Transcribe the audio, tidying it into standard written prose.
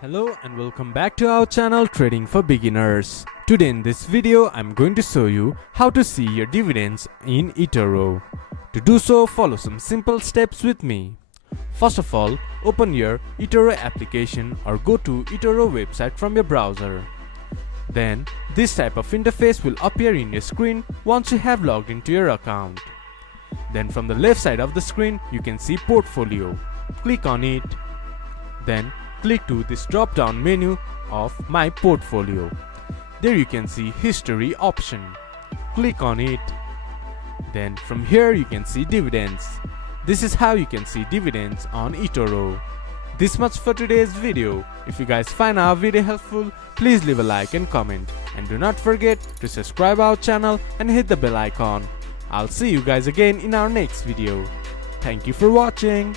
Hello and welcome back to our channel Trading for Beginners. Today in this video I'm going to show you how to see your dividends in Etoro. To do so, follow some simple steps with me. First of all, open your Etoro application or go to Etoro website from your browser. Then this type of interface will appear in your screen once you have logged into your account. Then from the left side of the screen you can see Portfolio. Click on it. Then click to this drop down menu of My Portfolio. There you can see History option. Click on it. Then from here you can see dividends. This is how you can see dividends on Etoro. This much for today's video. If you guys find our video helpful, please leave a like and comment. And do not forget to subscribe our channel and hit the bell icon. I'll see you guys again in our next video. Thank you for watching.